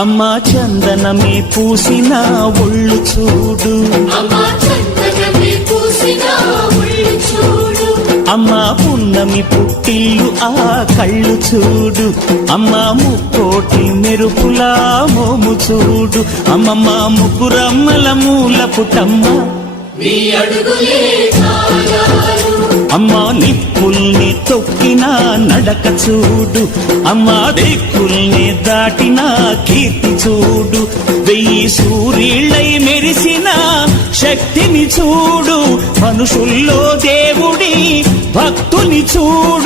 అమ్మా చందనమే పూసిన ఒళ్ళు చూడు, అమ్మా పున్నమి పుట్టిల్లు ఆ కళ్ళు చూడు, అమ్మా ముక్కోటి మెరుపులా మోము చూడు, అమ్మమ్మ ముగ్గురమ్మల మూల పుటమ్మ అమ్మా నిప్పుల్ని తొక్కిన నడక చూడు, అమ్మా దిక్కుల్ని దాటిన కీర్తి చూడు, 1000 సూర్యుళ్ళై మెరిసిన శక్తిని చూడు, మనుషుల్లో దేవుడి భక్తుని చూడు.